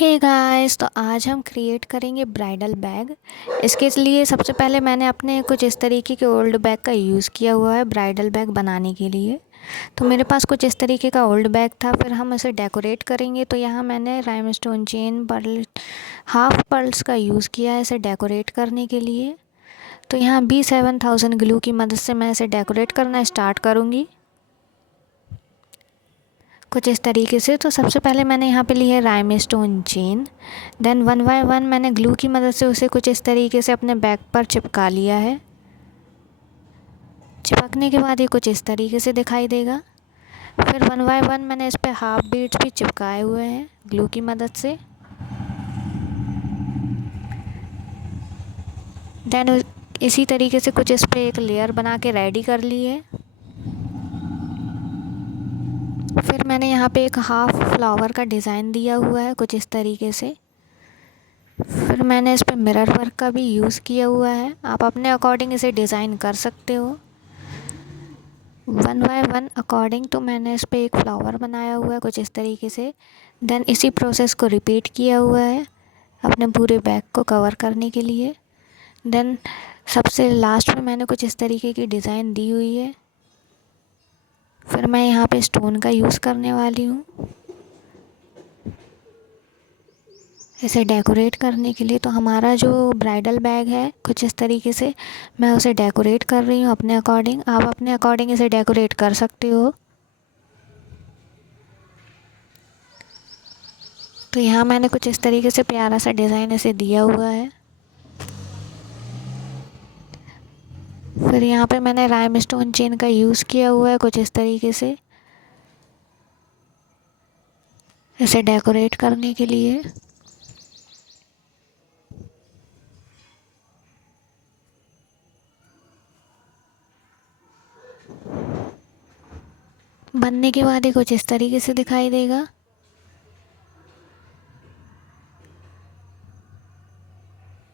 Hey guys, तो आज हम क्रिएट करेंगे ब्राइडल बैग। इसके लिए सबसे पहले मैंने अपने कुछ इस तरीके के ओल्ड बैग का यूज़ किया हुआ है ब्राइडल बैग बनाने के लिए। तो मेरे पास कुछ इस तरीके का ओल्ड बैग था, फिर हम इसे डेकोरेट करेंगे। तो यहाँ मैंने राइमस्टोन चेन पर्ल, हाफ पर्ल्स का यूज़ किया है इसे डेकोरेट करने के लिए। तो यहाँ B7000 ग्लू की मदद से मैं इसे डेकोरेट करना स्टार्ट करूँगी कुछ इस तरीके से। तो सबसे पहले मैंने यहाँ पे ली है rhinestone chain, then one by one मैंने ग्लू की मदद से उसे कुछ इस तरीके से अपने बैग पर चिपका लिया है। चिपकने के बाद ये कुछ इस तरीके से दिखाई देगा। फिर वन बाय वन मैंने इस पर हाफ बीड्स भी चिपकाए हुए हैं ग्लू की मदद से। देन इसी तरीके से कुछ इस पर एक लेयर बना के रेडी कर ली है। फिर मैंने यहाँ पे एक हाफ फ्लावर का डिज़ाइन दिया हुआ है कुछ इस तरीके से। फिर मैंने इस पर मिरर वर्क का भी यूज़ किया हुआ है, आप अपने अकॉर्डिंग इसे डिज़ाइन कर सकते हो वन बाय वन अकॉर्डिंग। तो मैंने इस पर एक फ्लावर बनाया हुआ है कुछ इस तरीके से। देन इसी प्रोसेस को रिपीट किया हुआ है अपने पूरे बैग को कवर करने के लिए। देन सबसे लास्ट में मैंने कुछ इस तरीके की डिज़ाइन दी हुई है। फिर मैं यहाँ पे स्टोन का यूज़ करने वाली हूँ इसे डेकोरेट करने के लिए। तो हमारा जो ब्राइडल बैग है कुछ इस तरीके से मैं उसे डेकोरेट कर रही हूँ अपने अकॉर्डिंग। आप अपने अकॉर्डिंग इसे डेकोरेट कर सकते हो। तो यहाँ मैंने कुछ इस तरीके से प्यारा सा डिज़ाइन इसे दिया हुआ है। फिर यहाँ पे मैंने राइमस्टोन चेन का यूज़ किया हुआ है कुछ इस तरीके से इसे डेकोरेट करने के लिए। बनने के बाद ही कुछ इस तरीके से दिखाई देगा।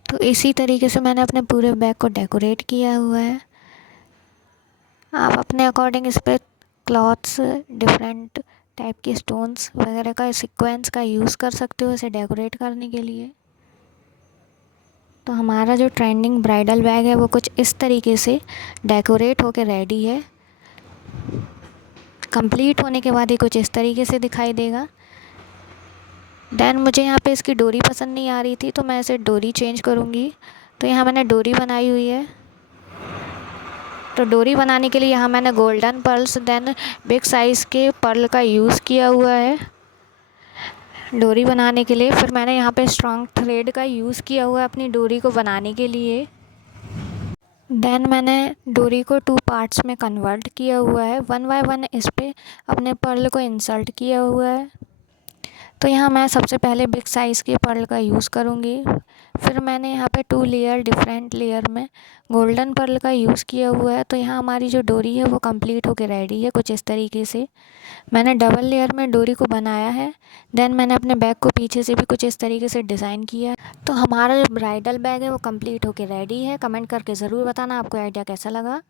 तो इसी तरीके से मैंने अपने पूरे बैग को डेकोरेट किया हुआ है। आप अपने अकॉर्डिंग इस पर क्लॉथ्स, डिफरेंट टाइप के स्टोन्स वगैरह का सीक्वेंस का यूज़ कर सकते हो इसे डेकोरेट करने के लिए। तो हमारा जो ट्रेंडिंग ब्राइडल बैग है वो कुछ इस तरीके से डेकोरेट होके रेडी है। कंप्लीट होने के बाद ही कुछ इस तरीके से दिखाई देगा। देन मुझे यहाँ पे इसकी डोरी पसंद नहीं आ रही थी, तो मैं इसे डोरी चेंज करूँगी। तो यहाँ मैंने डोरी बनाई हुई है। तो डोरी बनाने के लिए यहाँ मैंने golden pearls then big size के पर्ल का यूज़ किया हुआ है डोरी बनाने के लिए। फिर मैंने यहाँ पे स्ट्रॉन्ग थ्रेड का यूज़ किया हुआ है अपनी डोरी को बनाने के लिए। देन मैंने डोरी को 2 पार्ट्स में कन्वर्ट किया हुआ है। वन बाय वन इस पर अपने पर्ल को इंसर्ट किया हुआ है। तो यहाँ मैं सबसे पहले बिग साइज़ के पर्ल का यूज़ करूँगी। फिर मैंने यहाँ पे 2 लेयर डिफरेंट लेयर में गोल्डन पर्ल का यूज़ किया हुआ है। तो यहाँ हमारी जो डोरी है वो कंप्लीट होके रेडी है कुछ इस तरीके से। मैंने डबल लेयर में डोरी को बनाया है। देन मैंने अपने बैग को पीछे से भी कुछ इस तरीके से डिज़ाइन किया है। तो हमारा जो ब्राइडल बैग है वो कंप्लीट होके रेडी है। कमेंट करके ज़रूर बताना आपको आइडिया कैसा लगा।